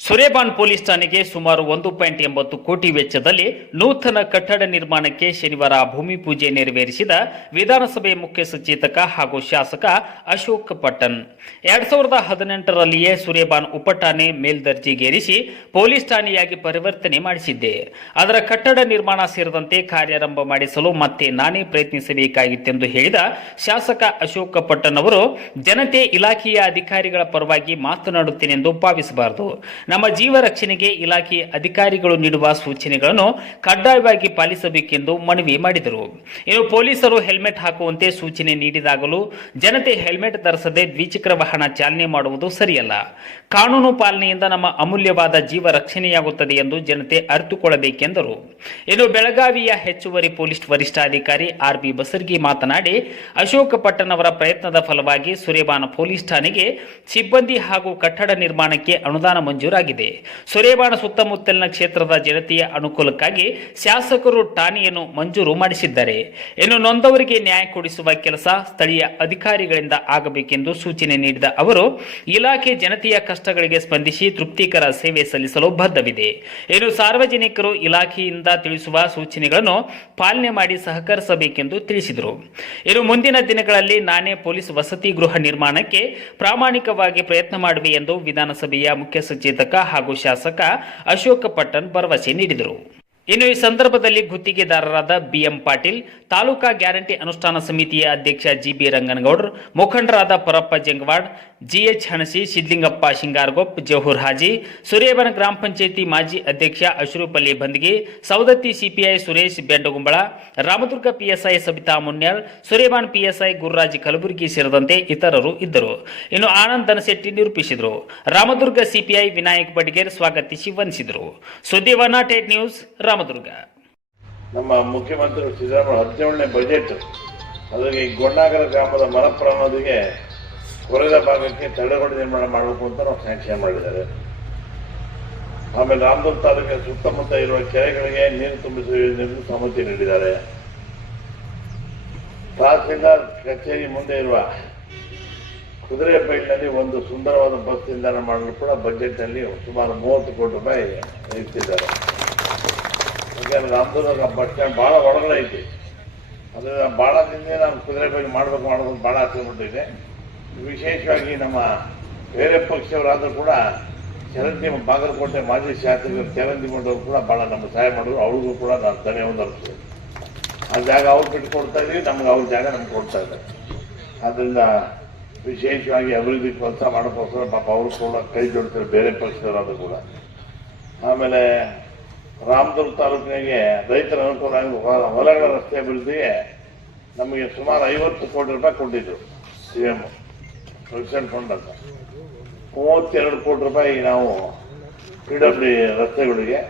Sureban police ಠಾಣೆಗೆ ಸುಮಾರು 1.80 ಕೋಟಿ ವೆಚ್ಚದಲ್ಲಿ ನೂತನ ಕಟ್ಟಡ ನಿರ್ಮಾಣಕ್ಕೆ ಶನಿವಾರ ಭೂಮಿ ಪೂಜೆ ನೆರವೇರಿಸಿದ ವಿಧಾನಸಭೆ ಮುಖ್ಯ ಸಚೇತಕ ಹಾಗೂ ಶಾಸಕ ಅಶೋಕ್ ಪಟ್ಟಣ್ 2018ರಲ್ಲಿಯೇ ಸುರೇಬಾನ್ ಉಪಠಾಣೆ ಮೇಲ್ದರ್ಜೆಗೇರಿಸಿ ಪೊಲೀಸ್ ಠಾಣೆಯಾಗಿ ಪರಿವರ್ತನೆ ಮಾಡಿಸಿದ್ದೆ. ಅದರ ಕಟ್ಟಡ ನಿರ್ಮಾಣ ಸೇರಿದಂತೆ ಕಾರ್ಯಾರಂಭ ಮಾಡಿಸಲು ಮತ್ತೆ ನಾನೇ ಪ್ರಯತ್ನಿಸಬೇಕಾಗಿತ್ತೆಂದು ಹೇಳಿದ ಶಾಸಕ ಅಶೋಕ್ ಪಟ್ಟಣ್ ಅವರು ಜನತೆ ಇಲಾಖೆಯ ಅಧಿಕಾರಿಗಳ ಪರವಾಗಿ ಮಾತನಾಡುತ್ತೇನೆಂದು ಭಾವಿಸಬಾರದು. ನಮ್ಮ ಜೀವ ರಕ್ಷಣೆಗೆ ಇಲಾಖೆ ಅಧಿಕಾರಿಗಳು ನೀಡುವ ಸೂಚನೆಗಳನ್ನು ಕಡ್ಡಾಯವಾಗಿ ಪಾಲಿಸಬೇಕೆಂದು ಮನವಿ ಮಾಡಿದರು. ಇನ್ನು ಪೊಲೀಸರು ಹೆಲ್ಮೆಟ್ ಹಾಕುವಂತೆ ಸೂಚನೆ ನೀಡಿದಾಗಲೂ ಜನತೆ ಹೆಲ್ಮೆಟ್ ಧರಿಸದೆ ದ್ವಿಚಕ್ರ ವಾಹನ ಚಾಲನೆ ಮಾಡುವುದು ಸರಿಯಲ್ಲ. ಕಾನೂನು ಪಾಲನೆಯಿಂದ ನಮ್ಮ ಅಮೂಲ್ಯವಾದ ಜೀವ ರಕ್ಷಣೆಯಾಗುತ್ತದೆ ಎಂದು ಜನತೆ ಅರಿತುಕೊಳ್ಳಬೇಕೆಂದರು. ಇನ್ನು ಬೆಳಗಾವಿಯ ಹೆಚ್ಚುವರಿ ಪೊಲೀಸ್ ವರಿಷ್ಠಾಧಿಕಾರಿ ಆರ್.ಬಿ. ಬಸರ್ಗಿ ಮಾತನಾಡಿ, ಅಶೋಕ್ ಪಟ್ಟಣ್ ಅವರ ಪ್ರಯತ್ನದ ಫಲವಾಗಿ ಸುರೇಬಾನ್ ಪೊಲೀಸ್ ಠಾಣೆಗೆ ಸಿಬ್ಬಂದಿ ಹಾಗೂ ಕಟ್ಟಡ ನಿರ್ಮಾಣಕ್ಕೆ ಅನುದಾನ ಮಂಜೂರಾಗಿದೆ. ಸುರೇಬಾನ್ ಸುತ್ತಮುತ್ತಲಿನ ಕ್ಷೇತ್ರದ ಜನತೆಯ ಅನುಕೂಲಕ್ಕಾಗಿ ಶಾಸಕರು ಠಾಣೆಯನ್ನು ಮಂಜೂರು ಮಾಡಿಸಿದ್ದಾರೆ. ಇನ್ನು ನೊಂದವರಿಗೆ ನ್ಯಾಯ ಕೊಡಿಸುವ ಕೆಲಸ ಸ್ಥಳೀಯ ಅಧಿಕಾರಿಗಳಿಂದ ಆಗಬೇಕೆಂದು ಸೂಚನೆ ನೀಡಿದ ಅವರು, ಇಲಾಖೆ ಜನತೆಯ ಕಷ್ಟಗಳಿಗೆ ಸ್ಪಂದಿಸಿ ತೃಪ್ತಿಕರ ಸೇವೆ ಸಲ್ಲಿಸಲು ಬದ್ಧವಿದೆ. ಇನ್ನು ಸಾರ್ವಜನಿಕರು ಇಲಾಖೆಯಿಂದ ತಿಳಿಸುವ ಸೂಚನೆಗಳನ್ನು ಪಾಲನೆ ಮಾಡಿ ಸಹಕರಿಸಬೇಕೆಂದು ತಿಳಿಸಿದರು. ಇನ್ನು ಮುಂದಿನ ದಿನಗಳಲ್ಲಿ ನಾನೇ ಪೊಲೀಸ್ ವಸತಿ ಗೃಹ ನಿರ್ಮಾಣಕ್ಕೆ ಪ್ರಾಮಾಣಿಕವಾಗಿ ಪ್ರಯತ್ನ ಮಾಡುವೆ ಎಂದು ವಿಧಾನಸಭೆಯ ಮುಖ್ಯ ಸಚೇತಕ ಹಾಗೂ ಶಾಸಕ ಅಶೋಕ್ ಪಟ್ಟಣ್ ಭರವಸೆ ನೀಡಿದರು. ಇನ್ನು ಈ ಸಂದರ್ಭದಲ್ಲಿ ಗುತ್ತಿಗೆದಾರರಾದ ಬಿಎಂ ಪಾಟೀಲ್, ತಾಲೂಕಾ ಗ್ಯಾರಂಟಿ ಅನುಷ್ಠಾನ ಸಮಿತಿಯ ಅಧ್ಯಕ್ಷ ಜಿಬಿ ರಂಗನಗೌಡರ್, ಮುಖಂಡರಾದ ಪರಪ್ಪ ಜಂಗವಾಡ್, ಜಿಎಚ್ ಹಣಸಿ, ಸಿದ್ಲಿಂಗಪ್ಪ ಶಿಂಗಾರಗೊಪ್, ಜಹೂರ್ ಹಾಜಿ, ಸುರೇಬಾನ್ ಗ್ರಾಮ ಪಂಚಾಯಿತಿ ಮಾಜಿ ಅಧ್ಯಕ್ಷ Ashraf Ali Bandgi, Saundatti CPI Suresh Bendagumbala, Ramdurg PSI Sabita Munyal, Sureban PSI Gururaj Kalaburgi ಸೇರಿದಂತೆ ಇತರರು ಇದ್ದರು. ಇನ್ನು ಆನಂದ್ ದನಶೆಟ್ಟಿ ನಿರೂಪಿಸಿದರು. ರಾಮದುರ್ಗ ಸಿಪಿಐ ವಿನಾಯಕ್ ಬಡಿಗೇರ್ ಸ್ವಾಗತಿಸಿ ವಂದಿಸಿದರು. ಸುದ್ದಿವರ್ಣ ಟೇಟ್ ನ್ಯೂಸ್ ರಾಮದುರ್ಗ. ನಮ್ಮ ಮುಖ್ಯಮಂತ್ರಿ ಸಿದ್ದರಾಮಯ್ಯ 17ನೇ ಬಜೆಟ್ ಅದಕ್ಕೆ ಗೊಣ್ಣಾಗರ ಗ್ರಾಮದ ಮಲಪ್ರಮಾದಿಗೆ ಕೊರೆದ ಭಾಗಕ್ಕೆ ತಡೆಗೋಡೆ ನಿರ್ಮಾಣ ಮಾಡಬೇಕು ಅಂತ ನಾವು ಸ್ಯಾಂಕ್ಷನ್ ಮಾಡಿದ್ದಾರೆ. ಆಮೇಲೆ ರಾಮದುರ್ಗ ತಾಲೂಕಿನ ಸುತ್ತಮುತ್ತ ಇರುವ ಕೆರೆಗಳಿಗೆ ನೀರು ತುಂಬಿಸುವ ಯೋಜನೆಗೂ ಸಮ್ಮತಿ ನೀಡಿದ್ದಾರೆ. ತಹಸೀಲ್ದಾರ್ ಕಚೇರಿ ಮುಂದೆ ಇರುವ ಕುದುರೆಬೈಲಿನಲ್ಲಿ ಒಂದು ಸುಂದರವಾದ ಬಸ್ ನಿಲ್ದಾಣ ಮಾಡಲು ಕೂಡ ಬಜೆಟ್ನಲ್ಲಿ ಸುಮಾರು 30 ಕೋಟಿ ರೂಪಾಯಿ ಇಟ್ಟಿದ್ದಾರೆ. ಯಾಕಂದ್ರೆ ರಾಮದುರ್ಗ ಬಸ್ ಸ್ಟ್ಯಾಂಡ್ ಭಾಳ ಒಳಗಡೆ ಐತಿ. ಅದರಿಂದ ಭಾಳ ದಿನ ನಾವು ಕುದುರೆಬೈಲು ಮಾಡಬೇಕು ಭಾಳ ಆಸೆ ಪಟ್ಟಿದೆ. ವಿಶೇಷವಾಗಿ ನಮ್ಮ ಬೇರೆ ಪಕ್ಷವರಾದರೂ ಕೂಡ ಚರಂತಿ ಬಾಗಲಕೋಟೆ ಮಾಜಿ ಶಾಸಕರು ಚರಂತಿ ಮಾಡೋರು ಕೂಡ ಭಾಳ ನಮ್ಗೆ ಸಹಾಯ ಮಾಡಿದ್ರು. ಅವ್ರಿಗೂ ಕೂಡ ನಾನು ಧನ್ಯವಾದ ಅರ್ಪಿಸ್ತೀನಿ. ಆ ಜಾಗ ಅವ್ರು ಬಿಟ್ಟುಕೊಡ್ತಾ ಇದ್ದೀವಿ, ನಮ್ಗೆ ಅವ್ರ ಜಾಗ ನಮ್ಗೆ ಕೊಡ್ತಾ ಇದ್ದಾರೆ. ಆದ್ದರಿಂದ ವಿಶೇಷವಾಗಿ ಅಭಿವೃದ್ಧಿ ಕೆಲಸ ಮಾಡೋಕ್ಕೋಸ್ಕರ ಪಾಪ ಅವರು ಕೂಡ ಕೈ ಜೋಡಿಸ್ತಾರೆ, ಬೇರೆ ಪಕ್ಷದವರಾದರೂ ಕೂಡ. ಆಮೇಲೆ ರಾಮದುರ್ಗ ತಾಲೂಕಿನಾಗೆ ರೈತರ ಅನುಕೂಲ ಹೊಲಗಳ ರಸ್ತೆ ಅಭಿವೃದ್ಧಿಗೆ ನಮಗೆ ಸುಮಾರು 50 ಕೋಟಿ ರೂಪಾಯಿ ಕೊಟ್ಟಿದ್ರು ಸಿಎಂ ಪ್ರೆಸಿಡೆಂಟ್ ಫಂಡ್ ಅಂತ. 32 ಕೋಟಿ ರೂಪಾಯಿ ನಾವು PWD ರಸ್ತೆಗಳಿಗೆ,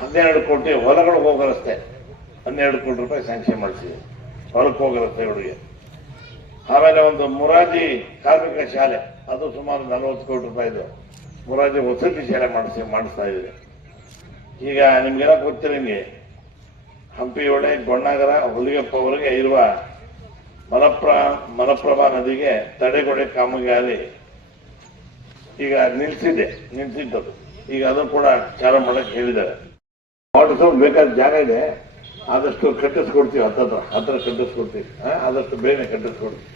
12 ಕೋಟಿ ಹೊಲಗಳಿಗೆ ಹೋಗೋ ರಸ್ತೆ 12 ಕೋಟಿ ರೂಪಾಯಿ ಸ್ಯಾಂಕ್ಷನ್ ಮಾಡಿಸಿದ್ವಿ ಹೊಲಕ್ಕೆ ಹೋಗೋ ರಸ್ತೆಗಳಿಗೆ. ಆಮೇಲೆ ಒಂದು ಮುರಾಜಿ ಕಾರ್ಮಿಕ ಶಾಲೆ, ಅದು ಸುಮಾರು 40 ಕೋಟಿ ರೂಪಾಯಿದು ಮುರಾಜಿ ವಸತಿ ಶಾಲೆ ಮಾಡಿಸ್ತಾ ಇದ್ದೀವಿ. ಈಗ ನಿಮ್ಗೆಲ್ಲ ಗೊತ್ತಿರಂಗೆ ಹಂಪಿ ಹೊಳೆ, ಗೊಣ್ಣಾಗರ, ಹುಲಿಗೆಪ್ಪವರೆಗೆ ಇರುವ ಮಲಪ್ರಭಾ ನದಿಗೆ ತಡೆಗೋಡೆ ಕಾಮಗಾರಿ ಈಗ ನಿಲ್ಸಿದ್ದದು. ಈಗ ಅದು ಕೂಡ ಚಾಲು ಮಾಡಕ್ಕೆ ಹೇಳಿದ್ದಾರೆ. ವಾಟರ್ ಬೇಕಾದ ಜಾಗ ಇದೆ, ಆದಷ್ಟು ಕಟ್ಟಿಸ್ಕೊಡ್ತೀವಿ. ಹತ್ರ ಕಟ್ಟಿಸ್ಕೊಡ್ತೀವಿ, ಆದಷ್ಟು ಬೇಗನೆ ಕಟ್ಟಿಸ್ಕೊಡ್ತೀವಿ.